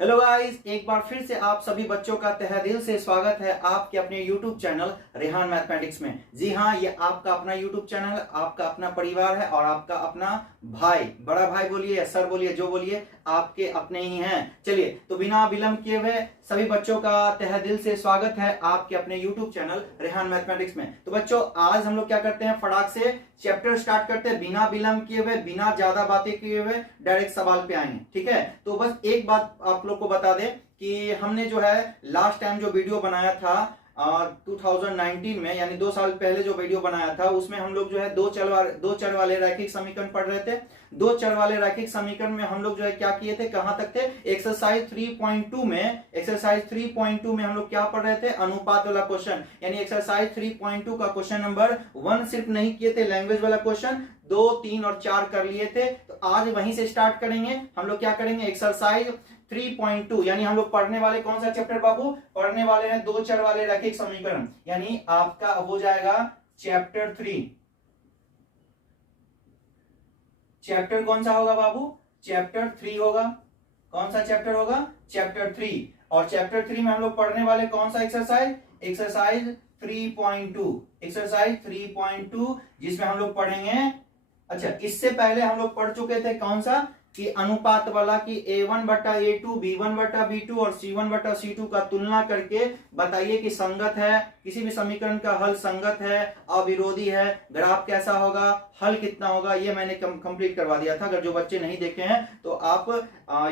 Hello guys, एक बार फिर से आप सभी बच्चों का तहे दिल से स्वागत है आपके अपने YouTube चैनल रेहान मैथमेटिक्स में। जी हाँ, ये आपका अपना YouTube चैनल, आपका अपना परिवार है और आपका अपना भाई, बड़ा भाई बोलिए या सर बोलिए, जो बोलिए, आपके अपने ही हैं। चलिए, तो बिना विलंब किए हुए सभी बच्चों का तहे दिल से स्वागत है आपके अपने YouTube चैनल रेहान मैथमेटिक्स में। तो बच्चों, आज हम लोग क्या करते हैं, फटाक से चैप्टर स्टार्ट करते हैं, बिना विलंब किए हुए, बिना ज्यादा बातें किए हुए डायरेक्ट सवाल पे आएंगे। ठीक है, तो बस एक बात आप लोग को बता दें कि हमने जो है लास्ट टाइम जो वीडियो बनाया था 2019 में, यानी 2 साल पहले जो वीडियो बनाया था, उसमें हम लोग जो है दो चर वाले रैखिक समीकरण पढ़ रहे थे। दो चर वाले रैखिक समीकरण में हम लोग जो है क्या किए थे, कहां तक थे, एक्सरसाइज 3.2 में हम लोग क्या पढ़ रहे थे, अनुपात वाला क्वेश्चन। यानी एक्सरसाइज 3.2 का क्वेश्चन नंबर 1 सिर्फ नहीं किए थे, लैंग्वेज वाला क्वेश्चन 2, 3 और 4 कर लिए थे। तो आज वहीं से स्टार्ट करेंगे। हम लोग क्या करेंगे, एक्सरसाइज 3.2, यानी हम लोग पढ़ने वाले कौन सा चैप्टर बाबू, पढ़ने वाले हैं दो चर वाले रैखिक समीकरण। यानी आपका हो जाएगा चैप्टर 3। चैप्टर कौन सा होगा बाबू, चैप्टर 3 होगा। कौन सा चैप्टर होगा, चैप्टर 3। और चैप्टर 3 में हम लोग पढ़ने वाले कौन सा एक्सरसाइज, एक्सरसाइज 3.2, एक्सरसाइज 3.2, जिसमें हम लोग पढ़ेंगे। अच्छा, इससे पहले हम लोग पढ़ चुके थे कौन सा, कि अनुपात वाला, कि a1 बटा a2, b1 बटा b2 और c1 बटा c2 का तुलना करके बताइए कि संगत है, किसी भी समीकरण का हल संगत है, अविरोधी है, ग्राफ कैसा होगा, हल कितना होगा, ये मैंने कंप्लीट करवा दिया था। अगर जो बच्चे नहीं देखे हैं तो आप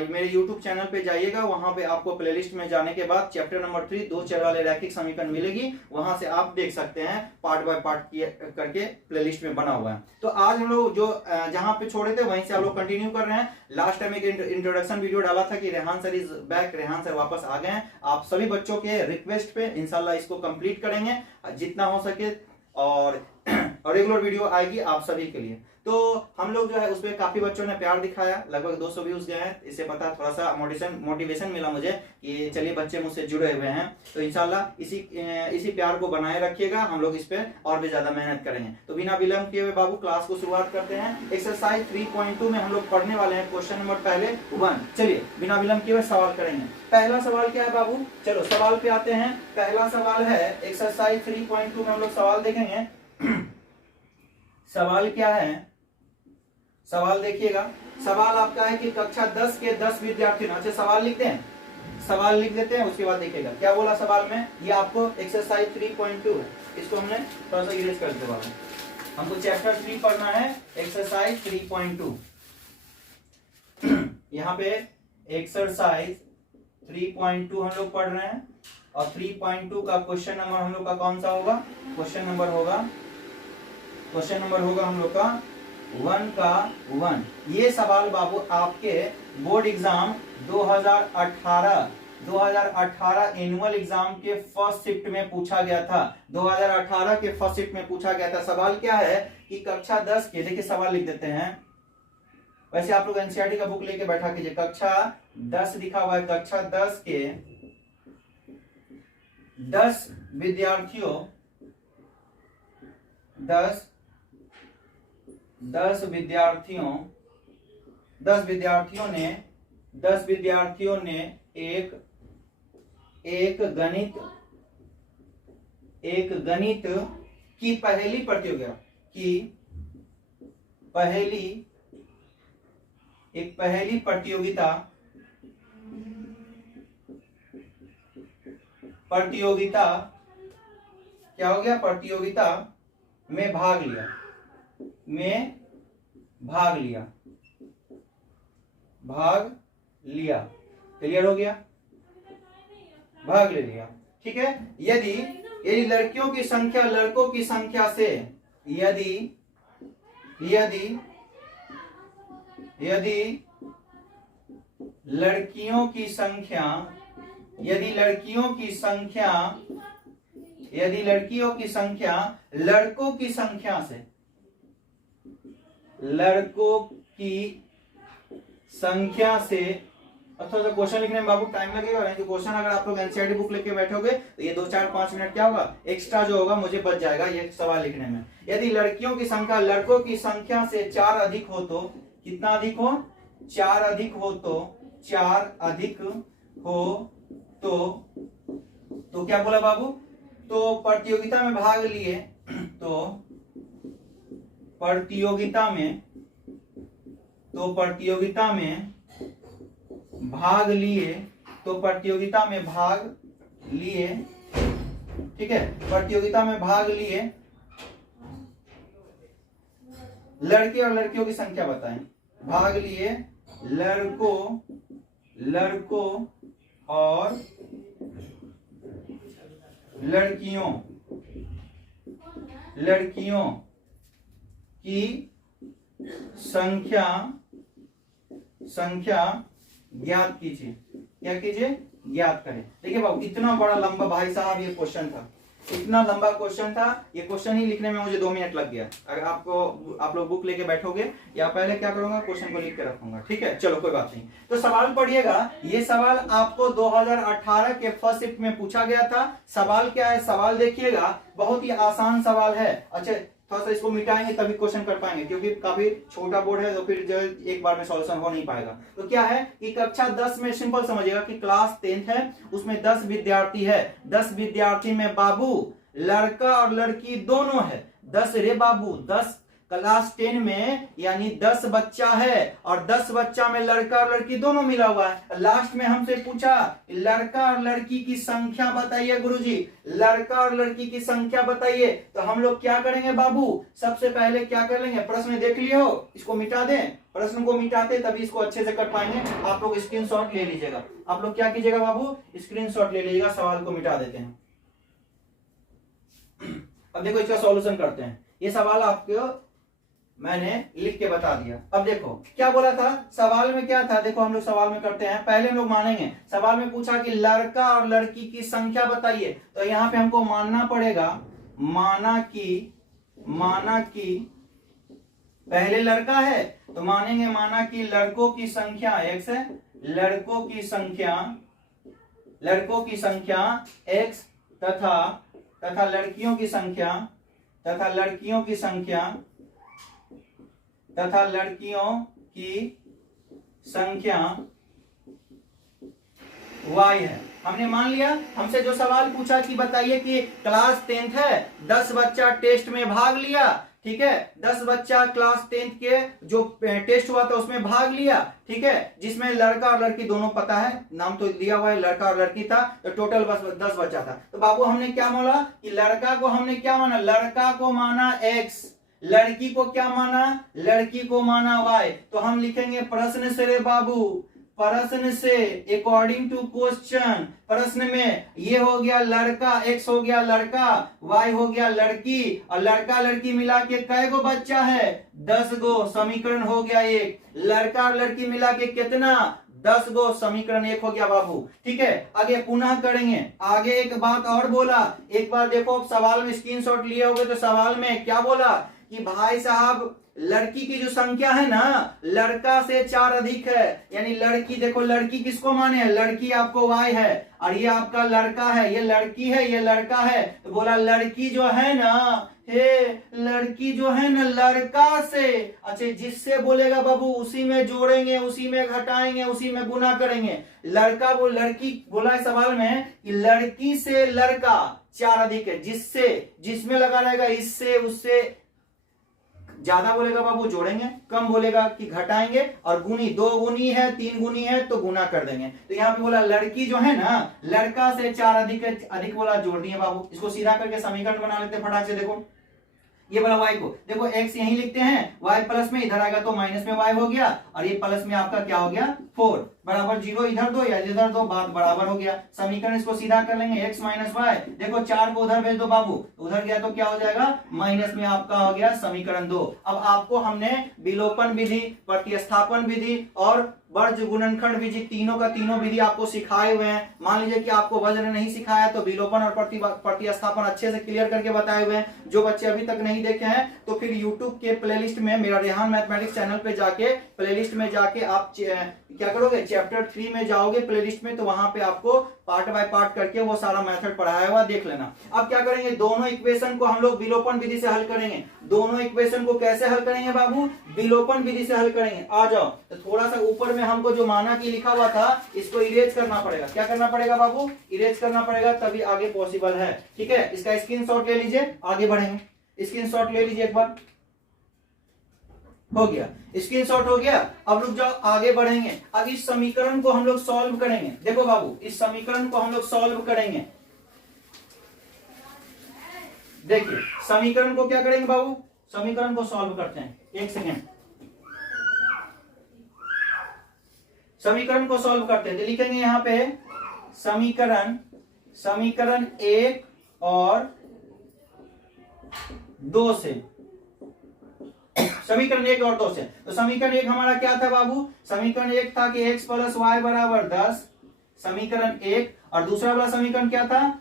मेरे YouTube चैनल पे जाइएगा, वहां पे आपको प्लेलिस्ट में जाने के बाद चैप्टर नंबर 3 दो चर वाले रैखिक समीकरण मिलेगी, वहां से आप देख सकते हैं, पार्ट बाय पार्ट करके प्लेलिस्ट में बना हुआ है। तो आज हम लोग जो जहां पे छोड़े थे वहीं से हम लोग कंटिन्यू कर रहे हैं। लास्ट टाइम एक इंट्रोडक्शन वीडियो डाला था कि Rehan sir is back, Rehan sir वापस आ गए हैं। आप सभी बच्चों के रिक्वेस्ट पे इंशाल्लाह इसको कंप्लीट करेंगे जितना हो सके, और रेगुलर वीडियो आएगी आप सभी के लिए। तो हम लोग जो है उसपे काफी बच्चों ने प्यार दिखाया, लगभग 200 व्यूज गए हैं। इससे पता थोड़ा सा मोटिवेशन मिला मुझे कि चलिए बच्चे मुझसे जुड़े हुए हैं। तो इंशाल्लाह इसी प्यार को बनाए रखिएगा, हम लोग इस पे और भी ज्यादा मेहनत करेंगे। तो बिना विलंब किए हुए बाबू क्लास को शुरुआत करते हैं। एक्सरसाइज 3.2 में हम लोग पढ़ने वाले हैं क्वेश्चन नंबर पहले 1। चलिए बिना विलंब किए हुए सवाल करेंगे। पहला सवाल क्या है बाबू, चलो सवाल पे आते हैं। पहला सवाल है एक्सरसाइज 3.2 में हम लोग सवाल देखेंगे। सवाल क्या है, सवाल देखिएगा। सवाल आपका है कि कक्षा 10 के 10 विद्यार्थियों, अच्छा सवाल लिखते हैं, सवाल लिख देते हैं, उसके बाद देखिएगा क्या बोला सवाल में। ये आपको एक्सरसाइज 3.2 है, इसको हमने थोड़ा सा इरेज कर दिया। हमको चैप्टर 3 पढ़ना है, एक्सरसाइज 3.2। यहाँ पे एक्सरसाइज 3.2 हम लोग पढ़ रहे हैं, और 3.2 का क्वेश्चन नंबर हम लोग का कौन सा होगा, क्वेश्चन नंबर होगा हम लोग का 1 का 1। ये सवाल बाबू आपके बोर्ड एग्जाम 2018 एनुअल एग्जाम के फर्स्ट शिफ्ट में पूछा गया था। 2018 के फर्स्ट शिफ्ट में पूछा गया था। सवाल क्या है कि कक्षा 10 के, देखिए सवाल लिख देते हैं। वैसे आप लोग एनसीईआरटी का बुक लेके बैठा कीजिए। कक्षा 10 लिखा हुआ है, कक्षा 10 के 10 विद्यार्थियों, 10 विद्यार्थियों ने एक गणित की पहली प्रतियोगिता क्या हो गया, प्रतियोगिता में भाग लिया। क्लियर हो गया, भाग ले लिया। ठीक है, यदि लड़कियों की संख्या लड़कों की संख्या से, यदि लड़कियों की संख्या लड़कों की संख्या से, थोड़ा सा क्वेश्चन लिखने में बाबू टाइम लगेगा, नहीं तो क्वेश्चन अगर आप लोग एनसीईआरटी बुक लेके बैठोगे तो ये 2-4-5 मिनट क्या होगा, एक्स्ट्रा जो होगा मुझे बच जाएगा ये सवाल लिखने में। यदि लड़कियों की संख्या लड़कों की संख्या से 4 अधिक हो तो, कितना अधिक हो, 4 अधिक हो तो 4 अधिक हो तो क्या बोला बाबू, तो प्रतियोगिता में भाग लिए, तो प्रतियोगिता में भाग लिए, तो प्रतियोगिता में भाग लिए, ठीक है, प्रतियोगिता में भाग लिए लड़के और लड़कियों की संख्या बताएं। भाग लिए लड़कों और लड़कियों की संख्या ज्ञात कीजिए। क्या कीजिए, ज्ञात करें। देखिए बाबू इतना बड़ा लंबा भाई साहब ये क्वेश्चन था, इतना लंबा क्वेश्चन था, ये क्वेश्चन ही लिखने में मुझे 2 मिनट लग गया। अगर आप लोग बुक लेके बैठोगे या पहले क्या करूंगा, क्वेश्चन को लिख के रखूंगा, ठीक है। चलो कोई बात नहीं। तो सवाल पढ़िएगा, ये सवाल आपको 2018 के फर्स्ट शिफ्ट में पूछा गया था। सवाल क्या है, सवाल देखिएगा, बहुत ही आसान सवाल है। अच्छा थोड़ा सा इसको मिटाएंगे तभी क्वेश्चन कर पाएंगे, क्योंकि काफी छोटा बोर्ड है तो फिर जो एक बार में सॉल्यूशन हो नहीं पाएगा। तो क्या है कि कक्षा 10 में सिंपल समझिएगा कि क्लास 10th है, उसमें 10 विद्यार्थी है। 10 विद्यार्थी में बाबू लड़का और लड़की दोनों है। 10 रे बाबू 10 क्लास 10 में यानी 10 बच्चा है और 10 बच्चा में लड़का और लड़की दोनों मिला हुआ है। लास्ट में हमसे पूछा लड़का और लड़की की संख्या बताइए गुरुजी, लड़का और लड़की की संख्या बताइए। तो हम लोग क्या करेंगे बाबू, सबसे पहले क्या कर लेंगे, प्रश्न देख लिए हो, इसको मिटा दें। प्रश्न को मिटाते तभी इसको अच्छे से कर पाएंगे। आप लोग स्क्रीनशॉट ले लीजिएगा। आप लोग क्या कीजिएगा बाबू, स्क्रीनशॉट ले लीजिएगा, सवाल को मिटा देते हैं। अब देखो इसका सॉल्यूशन करते हैं। ये सवाल आपको मैंने लिख के बता दिया। अब देखो क्या बोला था सवाल में, क्या था देखो हम लोग सवाल में करते हैं। पहले हम लोग मानेंगे, सवाल में पूछा कि लड़का और लड़की की संख्या बताइए। तो यहां पे हमको मानना पड़ेगा, माना कि पहले लड़का है तो मानेंगे माना कि लड़कों की संख्या x है, लड़कों की x तथा लड़कियों की संख्या y है। हमने मान लिया, हमसे जो सवाल पूछा कि बताइए कि क्लास 10th है, 10 बच्चा टेस्ट में भाग लिया, ठीक है, 10 बच्चा क्लास 10th के जो टेस्ट हुआ था उसमें भाग लिया, ठीक है, जिसमें लड़का और लड़की दोनों पता है, नाम तो दिया हुआ है, लड़का और लड़की था, तो टोटल बस 10 बच्चा था। तो बाबू हमने क्या बोला कि लड़का को हमने क्या माना, लड़का को माना x, लड़की को क्या माना, लड़की को माना y। तो हम लिखेंगे प्रश्न से रे बाबू, प्रश्न से अकॉर्डिंग टू क्वेश्चन, प्रश्न में ये हो गया लड़का, x हो गया लड़का, y हो गया लड़की, और लड़का लड़की मिला के कै गो बच्चा है, 10 गो। समीकरण हो गया एक, लड़का और लड़की मिला के कितना, 10 गो, समीकरण 1 हो गया बाबू, ठीक है। आगे पुनः करेंगे, आगे एक बात और बोला, एक बार देखो सवाल में स्क्रीनशॉट लिए होगे तो सवाल में क्या बोला कि भाई साहब लड़की की जो संख्या है ना, लड़का से 4 अधिक है, यानी लड़की, देखो लड़की किसको माने, लड़की आपको y है और ये आपका लड़का है, ये लड़की है ये लड़का है। तो बोला लड़की जो है ना, लड़की जो है ना लड़का से, अच्छा जिससे बोलेगा बाबू उसी में जोड़ेंगे, उसी में घटाएंगे, उसी में गुना करेंगे। लड़का वो लड़की बोला है सवाल में कि लड़की से लड़का 4 अधिक है, जिससे, जिसमें लगा रहेगा इससे उससे, ज्यादा बोलेगा बाबू जोड़ेंगे, कम बोलेगा कि घटाएंगे, और गुनी 2 गुनी है 3 गुनी है तो गुना कर देंगे। तो यहाँ पे बोला लड़की जो है ना लड़का से 4 अधिक बोला, जोड़ दिए बाबू। इसको सीधा करके समीकरण बना लेते फटाक से। देखो ये वाला y को देखो x यहीं लिखते हैं, y प्लस में इधर आएगा तो माइनस में y हो गया, और ये प्लस में आपका क्या हो गया 4 बराबर 0, इधर दो या इधर दो, बात बराबर हो गया। समीकरण इसको सीधा कर लेंगे, x माइनस वाई, देखो 4 को उधर भेज दो बाबू, उधर गया तो क्या हो जाएगा माइनस में आपका हो गया समीकरण 2। अब आपको हमने विलोपन विधि, प्रतिस्थापन विधि और वर्ज गुणनखंड विधि, तीनों का तीनों विधि आपको सिखाए हुए हैं। मान लीजिए कि आपको वर्ज ने नहीं सिखाया तो विलोपन और प्रतिस्थापन अच्छे से क्लियर करके बताए हुए हैं। जो बच्चे अभी तक नहीं देखे हैं तो फिर यूट्यूब के प्लेलिस्ट में, मेरा रेहान मैथमेटिक्स चैनल पे जाके प्लेलिस्ट में जाके आप क्या करोगे, चैप्टर 3 में जाओगे प्लेलिस्ट में, तो वहां पे आपको पार्ट बाय पार्ट करके वो सारा मेथड पढ़ाया हुआ देख लेना। अब क्या करेंगे, दोनों इक्वेशन को हम लोग विलोपन विधि से हल करेंगे। दोनों इक्वेशन को कैसे हल करेंगे बाबू, विलोपन विधि से हल करेंगे। आ जाओ, तो थोड़ा सा ऊपर में हमको जो माना कि लिखा हुआ था इसको इरेज करना पड़ेगा। क्या करना पड़ेगा बाबू, इरेज करना पड़ेगा, तभी आगे पॉसिबल है। ठीक है, इसका स्क्रीनशॉट ले लीजिए, आगे बढ़ेंगे। स्क्रीनशॉट ले लीजिए एक बार, हो गया, स्क्रीनशॉट हो गया। अब रुक जाओ, आगे बढ़ेंगे। अब इस समीकरण को हम लोग सॉल्व करेंगे। देखो बाबू, इस समीकरण को हम लोग सॉल्व करेंगे। देखिए समीकरण को क्या करेंगे बाबू, समीकरण को सॉल्व करते हैं। एक सेकेंड, समीकरण को सॉल्व करते हैं। तो लिखेंगे यहां पे समीकरण 1 और 2 से, समीकरण 1 और 2 से। तो समीकरण 1 हमारा क्या था बाबू, समीकरण 1 था कि x प्लस वाई बराबर 10, समीकरण 1। और दूसरा वाला समीकरण क्या था,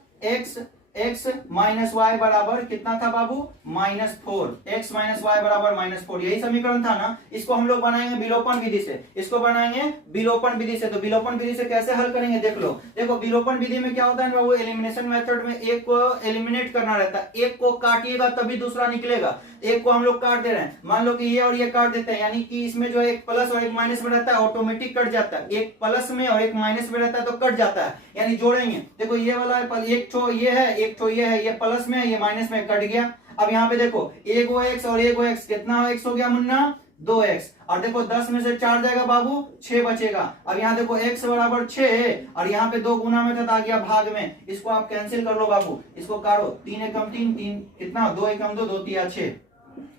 x माइनस वाई बराबर कितना था बाबू, -4। x माइनस वाई बराबर -4, यही समीकरण था ना। इसको हम लोग बनाएंगे विलोपन विधि से, इसको बनाएंगे विलोपन विधि से। तो विलोपन विधि से कैसे हल करेंगे देख लो। देखो विलोपन विधि में क्या होता है बाबू, एलिमिनेशन मेथड में एक को एलिमिनेट करना रहता है। एक को काटिएगा तभी दूसरा निकलेगा। एक को हम लोग काट दे रहे हैं, मान लो कि ये और ये काट देते हैं, यानी कि इसमें जो एक प्लस और एक माइनस में रहता है ऑटोमेटिक कट जाता है। एक प्लस में और एक माइनस में रहता है तो कट जाता है, यानी जोड़ेंगे। देखो ये वाला एक ठो ये है, एक ठो ये है, ये प्लस में ये माइनस में, कट गया। अब यहाँ पे देखो एगो एक्स और एगो एक्स, कितना एक्स हो गया मुन्ना, 2x। और देखो 10 में से 4 जाएगा बाबू, 6 बचेगा। अब यहाँ देखो x बराबर 6 है और यहाँ पे 2 गुना में था, आ गया भाग में। इसको आप कैंसिल कर लो बाबू, इसको काटो। 3 एकम 3, 3 कितना, 2 एकम 2, 2 3 6।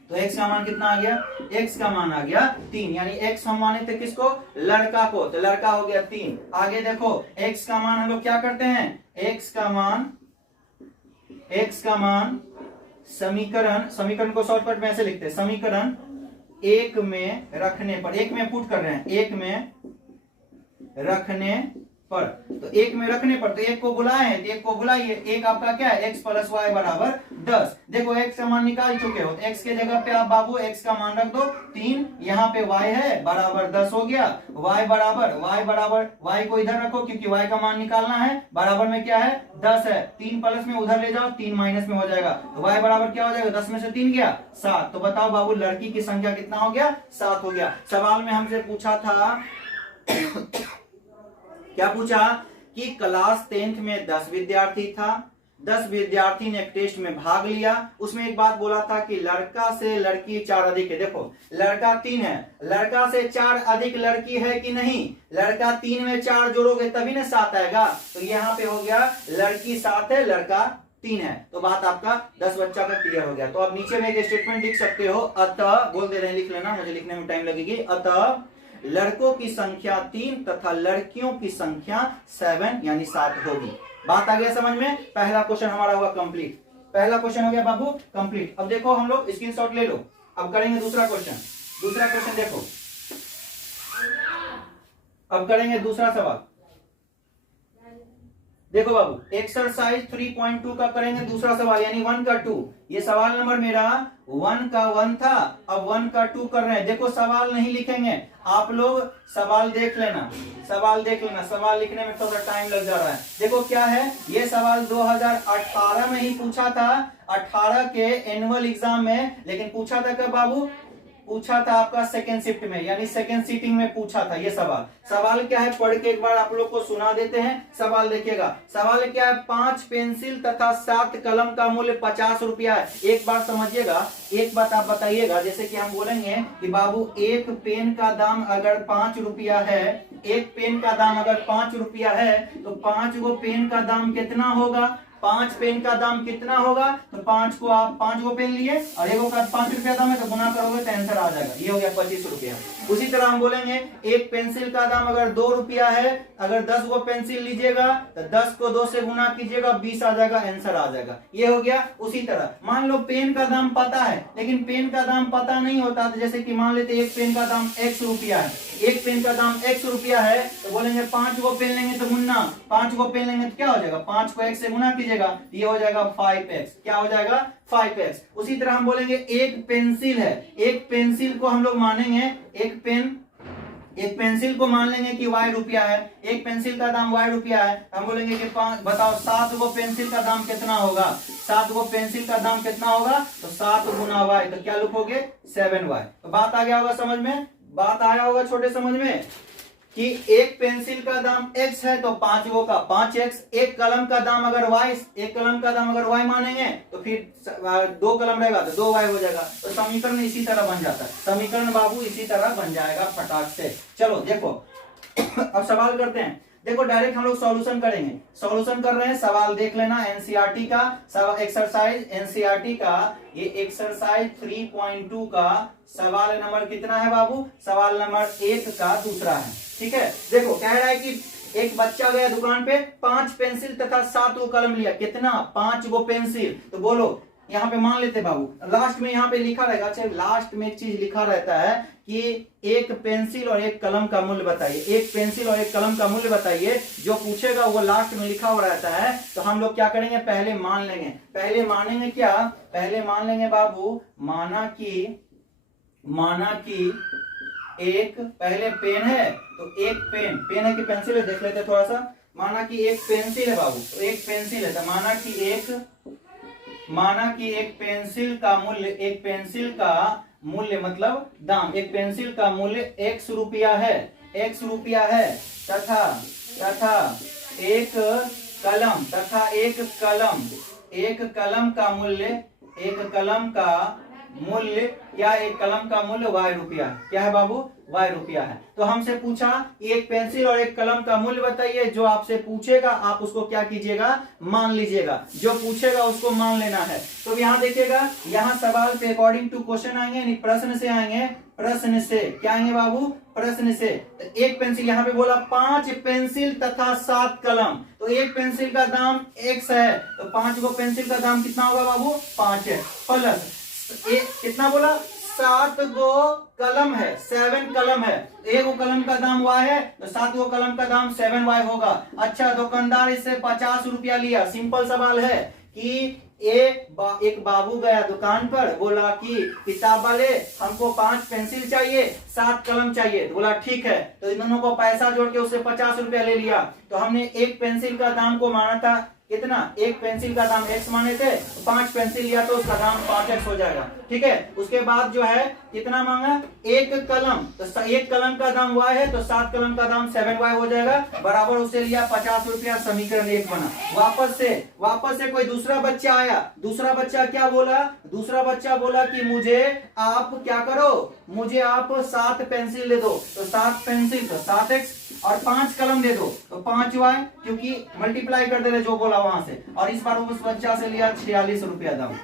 तो x का मान कितना आ गया, x का मान आ गया 3, यानी x हम माने थे किसको, लड़का को, तो लड़का हो गया 3। आगे देखो x का मान हम लोग क्या करते हैं, x का मान समीकरण को शॉर्टकट में ऐसे लिखते हैं, समीकरण 1 में रखने पर, 1 में पुट कर रहे हैं, 1 में रखने पर। तो 1 में रखने पर, तो 1 को बुलाए, तो 1 को बुलाइए। 1 आपका क्या है, x प्लस वाई बराबर 10। देखो x का मान निकाल चुके हो, तो x के जगह पे आप बाबू x का मान रख दो 3, यहाँ पे y है बराबर 10 हो गया। y बराबर y को इधर रखो क्योंकि y का मान निकालना है। बराबर में क्या है, 10 है। 3 प्लस में उधर ले जाओ, 3 माइनस में हो जाएगा। तो y बराबर क्या हो जाएगा, 10 में से 3 गया 7। तो बताओ बाबू लड़की की संख्या कितना हो गया, 7 हो गया। सवाल में हमसे पूछा था क्या पूछा कि क्लास 10th में 10 विद्यार्थी था, 10 विद्यार्थी ने टेस्ट में भाग लिया। उसमें एक बात बोला था कि लड़का से लड़की 4 अधिक है। देखो लड़का 3 है, लड़का से 4 अधिक लड़की है कि नहीं, लड़का 3 में 4 जोड़ोगे तभी ना 7 आएगा। तो यहाँ पे हो गया लड़की 7 है, लड़का 3 है। तो बात आपका 10 बच्चा का क्लियर हो गया। तो अब नीचे में एक स्टेटमेंट लिख सकते हो, अतः बोल दे रहे हैं, लिख लेना, मुझे लिखने में टाइम लगेगी। अतः लड़कों की संख्या 3 तथा लड़कियों की संख्या 7 यानी 7 होगी। बात आ गया समझ में। पहला क्वेश्चन हमारा हुआ कंप्लीट, पहला क्वेश्चन हो गया बाबू कंप्लीट। अब देखो हम लोग स्क्रीनशॉट ले लो, अब करेंगे दूसरा क्वेश्चन। दूसरा क्वेश्चन देखो, अब करेंगे दूसरा सवाल। देखो बाबू एक्सरसाइज 3.2 का करेंगे दूसरा सवाल, यानी 1 का 2। ये सवाल नंबर मेरा 1 का 1 था, अब 1 का 2 कर रहे हैं। देखो सवाल नहीं लिखेंगे आप लोग, सवाल देख लेना, सवाल देख लेना। सवाल लिखने में थोड़ा टाइम लग जा रहा है। देखो क्या है, ये सवाल 2018 में ही पूछा था, 18 के एनुअल एग्जाम में। लेकिन पूछा था कब बाबू, पूछा था आपका सेकेंड शिफ्ट में, यानी सेकेंड सीटिंग में पूछा था ये सवाल। सवाल क्या है पढ़ के एक बार आप लोग को सुना देते हैं। सवाल देखिएगा, सवाल क्या है, 5 पेंसिल तथा 7 कलम का मूल्य 50 रुपया है। एक बार समझिएगा, एक बात आप बताइएगा, जैसे कि हम बोलेंगे कि बाबू एक पेन का दाम अगर 5 रुपया है, एक पेन का दाम अगर 5 रुपया है, तो 5 गो पेन का दाम कितना होगा, 5 पेन का दाम कितना होगा। तो 5 को आप 5 को पेन लिए और एक का 5 रुपया दाम है, तो गुना करोगे तो आंसर आ जाएगा, ये हो गया 25 रुपया। उसी तरह हम बोलेंगे एक पेंसिल का दाम अगर 2 रुपया है, अगर 10 गो पेंसिल लीजिएगा तो 10 को 2 से गुना कीजिएगा, 20 आ जाएगा, आंसर आ जाएगा। ये हो गया। उसी तरह मान लो पेन का दाम पता है, लेकिन पेन का दाम पता नहीं होता, तो जैसे कि मान लेते एक पेन का दाम x रुपया है, एक पेन का दाम x रुपया है, तो बोलेंगे 5 गो पेन लेंगे तो मुन्ना 5 गो पेन लेंगे तो क्या हो जाएगा, 5 को x से गुना कीजिएगा, ये हो जाएगा 5x। क्या हो जाएगा, 5x। उसी तरह हम बोलेंगे एक पेंसिल है, एक पेंसिल को हम लोग मानेंगे, एक एक पेंसिल को मान लेंगे कि y रुपया है, एक पेंसिल का दाम y रुपया है, हम बोलेंगे कि बताओ 7 गो पेंसिल का दाम कितना होगा, 7 गो पेंसिल का दाम कितना होगा, तो 7 गुना y, तो क्या लिखोगे 7y। तो बात आ गया होगा समझ में, बात आया होगा छोटे समझ में कि एक पेंसिल का दाम x है तो 5 गो का 5x, एक कलम का दाम अगर y, एक कलम का दाम अगर y मानेंगे तो फिर 2 कलम रहेगा तो 2y हो जाएगा। तो समीकरण इसी तरह बन जाता है, समीकरण बाबू इसी तरह बन जाएगा फटाक से। चलो देखो अब सवाल करते हैं, देखो डायरेक्ट हम लोग सॉल्यूशन करेंगे, सॉल्यूशन कर रहे हैं, सवाल देख लेना एनसीईआरटी का एक्सरसाइज, एनसीईआरटी का ये एक्सरसाइज 3.2 का सवाल नंबर कितना है बाबू, सवाल नंबर 1 का दूसरा है। ठीक है, देखो कह रहा है कि एक बच्चा गया दुकान पे 5 पेंसिल तथा 7 गो कलम लिया, कितना 5 गो पेंसिल। तो बोलो यहाँ पे मान लेते बाबू, लास्ट में यहाँ पे लिखा रहेगा, अच्छा लास्ट में एक चीज लिखा रहता है कि एक पेंसिल और एक कलम का मूल्य बताइए, एक पेंसिल और एक कलम का मूल्य बताइए, जो पूछेगा वो लास्ट में लिखा हुआ रहता है। तो हम लोग क्या करेंगे, पहले मान लेंगे, पहले मानेंगे क्या, पहले मान लेंगे बाबू, माना कि एक पहले पेन है, तो एक पेन है कि पेंसिल है, देख लेते थोड़ा सा। माना कि एक पेंसिल है बाबू, तो एक पेंसिल है, तो माना कि एक पेंसिल का मूल्य, एक पेंसिल का मूल्य मतलब दाम, एक पेंसिल का मूल्य x रुपया है, x रुपया है, तथा एक कलम, तथा एक कलम का मूल्य, एक कलम का मूल्य क्या, एक कलम का मूल्य y रुपया, क्या है बाबू y रुपया है। तो हमसे पूछा एक पेंसिल और एक कलम का मूल्य बताइए, जो आपसे पूछेगा आप उसको क्या कीजिएगा, मान लीजिएगा, जो पूछेगा उसको मान लेना है। तो यहाँ देखिएगा, यहाँ सवाल पे अकॉर्डिंग टू क्वेश्चन आएंगे, यानी प्रश्न से आएंगे, प्रश्न से क्या आएंगे बाबू, प्रश्न से। तो एक पेंसिल, यहाँ पे बोला 5 पेंसिल तथा 7 कलम, तो एक पेंसिल का दाम x है, तो 5 गो पेंसिल का दाम कितना होगा बाबू 5 है, प्लस एक कितना बोला 7 गो कलम है, 7 कलम है, एक गो कलम का दाम y है, तो 7 गो कलम का दाम 7y होगा। अच्छा, दुकानदार इससे 50 रुपया लिया। सिंपल सवाल है कि एक बाबू गया दुकान पर, बोला कि किताब वाले हमको 5 पेंसिल चाहिए, 7 कलम चाहिए, तो बोला ठीक है, तो इन दोनों को पैसा जोड़ के उससे 50 रुपया ले लिया। तो हमने एक पेंसिल का दाम को माना था कितना, एक पेंसिल का दाम x माने थे, 5 पेंसिल लिया तो उसका दाम 5x हो जाएगा। ठीक है, उसके बाद जो है कितना मांगा, एक कलम, तो एक कलम का दाम y है, तो 7 कलम का दाम 7y हो जाएगा, बराबर उससे लिया 50 रुपया, समीकरण 1 बना। वापस से कोई दूसरा बच्चा आया, दूसरा बच्चा क्या बोला, दूसरा बच्चा बोला कि मुझे आप क्या करो, मुझे आप 7 पेंसिल दे दो, तो 7 पेंसिल तो 7x, और 5 कलम दे दो तो 5y, क्योंकि मल्टीप्लाई कर दे रहे जो बोला वहां से, और इस बार उस बच्चा से लिया 46 रुपया दाम।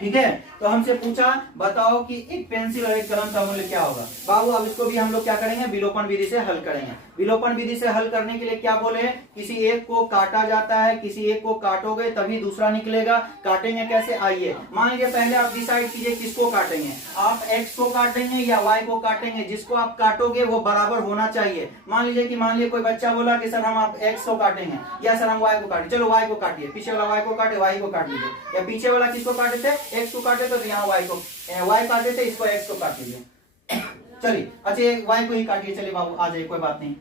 ठीक है, तो हमसे पूछा बताओ कि एक पेंसिल और एक कलम का मूल्य क्या होगा। बाबू अब इसको भी हम लोग क्या करेंगे, विलोपन विधि से हल करेंगे। विलोपन विधि से हल करने के लिए क्या बोले, किसी एक को काटा जाता है, किसी एक को काटोगे तभी दूसरा निकलेगा। काटेंगे कैसे, आइए मान लीजिए पहले आप डिसाइड कीजिए किसको काटेंगे, आप x को काटेंगे या y को काटेंगे, जिसको आप काटोगे वो बराबर होना चाहिए। मान लीजिए कोई बच्चा बोला कि सर हम आप x को काटेंगे या सर हम y को काटेंगे, चलो y को काटिए, पीछे वाला y को काटे, y को काट लीजिए, या पीछे वाला किसको काटे थे, x को काटे, तो यहाँ y काटे थे, इसको x को काट लीजिए। चलिए अच्छा y को ही काटिए, चलिए बाबू आ जाइए, कोई बात नहीं,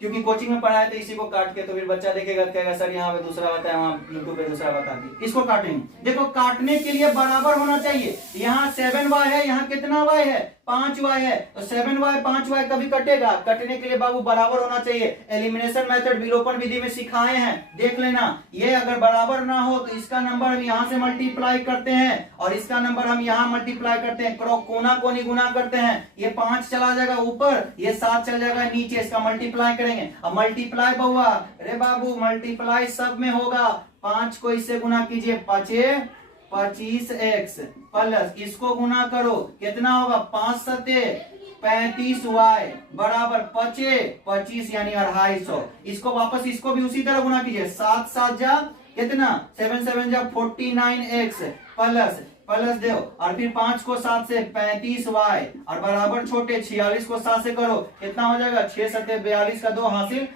क्योंकि कोचिंग में पढ़ाया तो इसी को काट के, तो फिर बच्चा देखेगा कहेगा सर यहाँ पे दूसरा बताया, वहाँ यूट्यूब पे दूसरा बता दिया। इसको काटेंगे, देखो काटने के लिए बराबर होना चाहिए, यहाँ 7y है, यहाँ कितना y है 5y है, तो 7y 5y कभी कटेगा, कटने के लिए बाबू बराबर होना चाहिए। एलिमिनेशन मेथड विलोपन विधि में सिखाए हैं, देख लेना। ये अगर बराबर ना हो तो इसका नंबर हम यहाँ से मल्टीप्लाई करते हैं और इसका नंबर हम यहाँ मल्टीप्लाई करते हैं, कोना कोनी गुना करते हैं, ये 5 चला जाएगा ऊपर, ये 7 चल जाएगा नीचे, इसका मल्टीप्लाई करेंगे। अब मल्टीप्लाई बहुआ, अरे बाबू मल्टीप्लाई सब में होगा, 5 को इससे गुना कीजिए, 25x प्लस इसको गुना करो, कितना होगा 5 सते 35y बराबर 25 यानी 250। इसको वापस इसको भी उसी तरह गुना कीजिए, 7 7 जा कितना 7 7 जा 49x प्लस दो, और फिर 5 को 7 से 35y और बराबर छोटे 46 को 7 से करो, कितना हो जाएगा 6 सते 42 का 2 हासिल,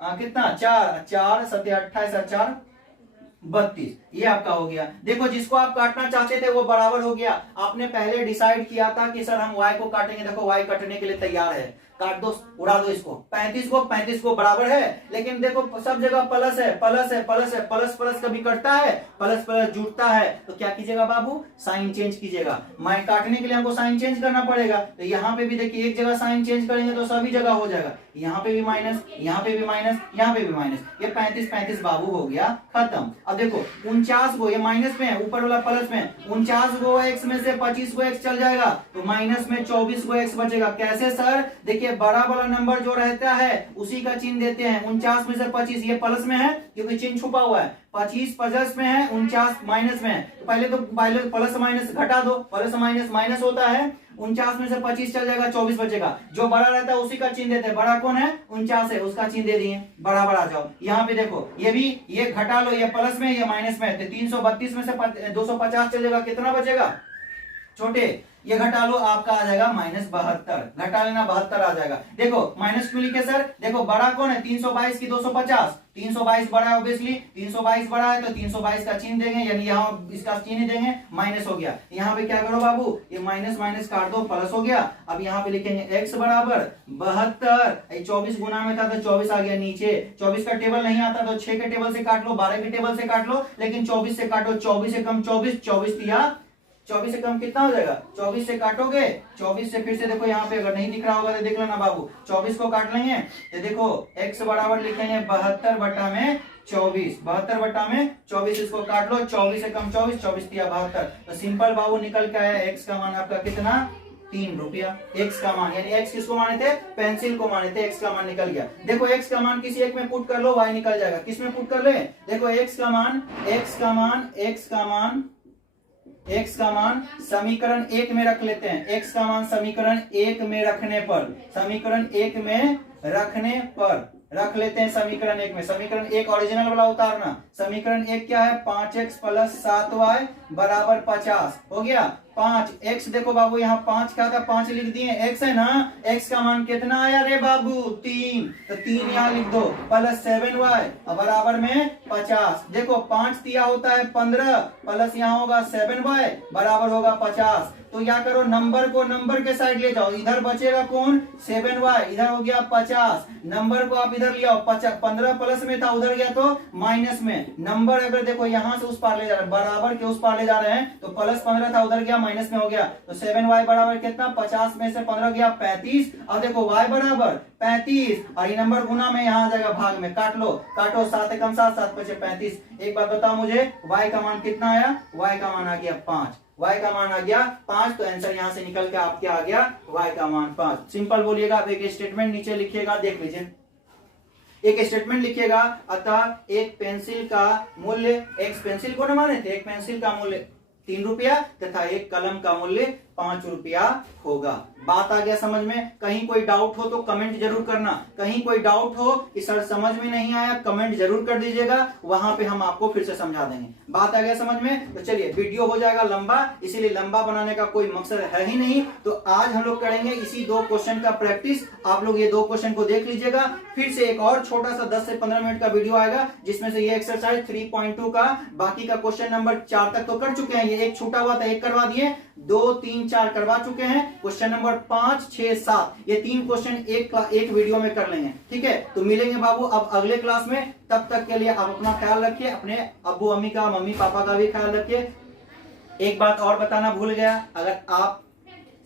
कितना 4 सते 28 और 4 32, ये आपका हो गया। देखो जिसको आप काटना चाहते थे वो बराबर हो गया। आपने पहले डिसाइड किया था कि सर हम y को काटेंगे, देखो y कटने के लिए तैयार है, काट दो, उड़ा दो इसको। 35 को बराबर है, लेकिन देखो सब जगह प्लस है, प्लस है, प्लस है, प्लस प्लस कभी कटता है, प्लस प्लस जुड़ता है, तो क्या कीजिएगा बाबू, साइन चेंज कीजिएगा। मैं काटने के लिए हमको साइन चेंज करना पड़ेगा, तो यहाँ पे भी देखिए एक जगह साइन चेंज करेंगे तो सभी जगह हो जाएगा, यहाँ पे भी माइनस, यहाँ पे भी माइनस, यहाँ पे भी माइनस, ये 35 बाबू हो गया खत्म। अब देखो 49 को, ये माइनस में है, ऊपर वाला प्लस में, 49 को एक्स में से 25 को एक्स चल जाएगा, तो माइनस में 24 को एक्स बचेगा। कैसे सर, देखिए बड़ा वाला नंबर जो रहता है उसी का चिन्ह देते हैं। 49 में से 25, ये प्लस में है क्योंकि चिन्ह छुपा हुआ है, 25 प्लस में है, 49 माइनस में है, तो पहले प्लस माइनस घटा दो, प्लस माइनस माइनस होता है, 49 में से 25 चल जाएगा, 24 बचेगा। जो बड़ा रहता है उसी का चिन्ह देते हैं, बड़ा कौन है, 49 है, उसका चिन्ह दे दिए, बराबर आ जाओ। यहाँ पे देखो ये भी, ये घटा लो, ये प्लस में ये माइनस में है, तो 332 में से 250 चल जाएगा, कितना बचेगा छोटे, ये घटा लो, आपका आ जाएगा -72, घटा लेना 72 आ जाएगा। देखो माइनस क्यों लिखे सर, देखो बड़ा कौन है, 322 की 250, 322 बड़ा है ऑब्वियसली, 322 बड़ा है तो 322 का चिन्ह देंगे, यानी यहाँ इसका चिन्ह देंगे, माइनस हो गया। यहाँ पे क्या करो बाबू, ये माइनस माइनस काट दो, प्लस हो गया। अब यहाँ पे लिखेंगे x बराबर 72, 24 गुना में था तो 24 आ गया नीचे, 24 का टेबल नहीं आता तो 6 के टेबल से काट लो, 12 के टेबल से काट लो, लेकिन 24 से काटो, 24 से कम 24, 24 दिया, 24 से कम कितना हो जाएगा, 24 से काटोगे, 24 से फिर से देखो यहाँ पे अगर नहीं दिख रहा होगा तो देख लेना बाबू, 24 को काट लेंगे, तो देखो x बराबर लिखेंगे 72 बटा में 24, 72 बटा में 24, इसको काट लो, 24 से कम 24, 24 दिया 72, तो सिंपल बाबू निकल के आया x का मान आपका कितना, 3 रुपया। x का मान, यानी x किसको माने थे, पेंसिल को माने थे, x का मान निकल गया। देखो x का मान किसी एक में पुट कर लो, y निकल जाएगा, किस में पुट कर ले, देखो x का मान समीकरण 1 में रख लेते हैं, x का मान समीकरण 1 में रखने पर, समीकरण 1 में रखने पर रख लेते हैं, समीकरण 1 में, समीकरण 1 ओरिजिनल वाला उतारना, समीकरण 1 क्या है, 5x प्लस 7y बराबर 50 हो गया। 5x देखो बाबू यहाँ 5 क्या था, 5 लिख दिए, x है ना, x का मान कितना आया रे बाबू, 3, तो 3 यहाँ लिख दो, प्लस 7y बराबर में 50, देखो 5 दिया होता है 15, प्लस यहाँ होगा 7y बराबर होगा 50, तो क्या करो, नंबर को नंबर के साइड ले जाओ, इधर बचेगा कौन, 7y, इधर हो गया 50, नंबर को आप इधर ले आओ, 15 प्लस में था उधर गया तो माइनस में, नंबर अगर देखो यहाँ से उस पार ले जा रहे हैं, बराबर के उस पार ले जा रहे हैं, तो प्लस 15 था उधर गया माइनस में हो गया, तो 7y बराबर कितना, 50 में से 15 गया 35, और देखो y बराबर 35, और ये नंबर गुना में यहाँ आ जाएगा भाग में, काट लो, काटो, 7 एकम 7, 7 पचे 35। एक बात बताओ मुझे, y का मान कितना आया, y का मान आ गया 5, y का मान आ गया 5, तो आंसर यहां से निकल के आपके आ गया y का मान 5। सिंपल बोलिएगा, आप एक स्टेटमेंट नीचे लिखिएगा, देख लीजिए, एक स्टेटमेंट लिखिएगा, अतः एक पेंसिल का मूल्य, एक पेंसिल को न माने थे, एक पेंसिल का मूल्य 3 रुपया तथा एक कलम का मूल्य 5 रुपया होगा। बात आ गया समझ में, कहीं कोई डाउट हो तो कमेंट जरूर करना, कहीं कोई डाउट हो कि सर समझ में नहीं आया, कमेंट जरूर कर दीजिएगा, वहां पे हम आपको फिर से समझा देंगे। बात आ गया समझ में, तो चलिए वीडियो हो जाएगा लंबा, इसीलिए लंबा बनाने का कोई मकसद है ही नहीं, तो आज हम लोग करेंगे इसी 2 क्वेश्चन का प्रैक्टिस। आप लोग ये 2 क्वेश्चन को देख लीजिएगा, फिर से एक और छोटा सा 10 से 15 मिनट का वीडियो आएगा, जिसमें से ये एक्सरसाइज 3.2 का, बाकी का क्वेश्चन नंबर 4 तक तो कर चुके हैं, ये एक छूटा हुआ था, एक करवा दिए, 2, 3, 4 करवा चुके हैं, क्वेश्चन नंबर 5, 6, 7 ये 3 क्वेश्चन एक वीडियो में कर लेंगे, ठीक है। तो मिलेंगे बाबू अब अगले क्लास में, तब तक के लिए आप अपना ख्याल रखिए, अपने अब्बू अम्मी का, मम्मी पापा का भी ख्याल रखिए। एक बात और बताना भूल गया, अगर आप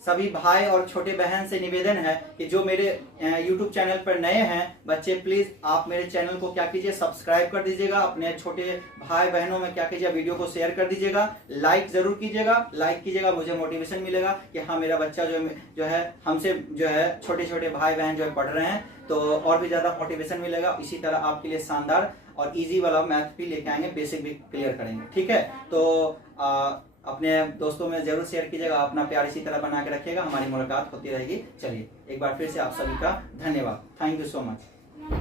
सभी भाई और छोटे बहन से निवेदन है कि जो मेरे YouTube चैनल पर नए हैं बच्चे, प्लीज आप मेरे चैनल को क्या कीजिए, सब्सक्राइब कर दीजिएगा, अपने छोटे भाई बहनों में क्या कीजिए, वीडियो को शेयर कर दीजिएगा, लाइक जरूर कीजिएगा, लाइक कीजिएगा, मुझे मोटिवेशन मिलेगा कि हाँ मेरा बच्चा जो है हमसे जो है छोटे छोटे भाई बहन जो है पढ़ रहे हैं, तो और भी ज्यादा मोटिवेशन मिलेगा। इसी तरह आपके लिए शानदार और इजी वाला मैथ भी लेके आएंगे, बेसिक भी क्लियर करेंगे, ठीक है। तो अपने दोस्तों में जरूर शेयर कीजिएगा, अपना प्यार इसी तरह बना के रखिएगा, हमारी मुलाकात होती रहेगी। चलिए एक बार फिर से आप सभी का धन्यवाद, थैंक यू सो मच।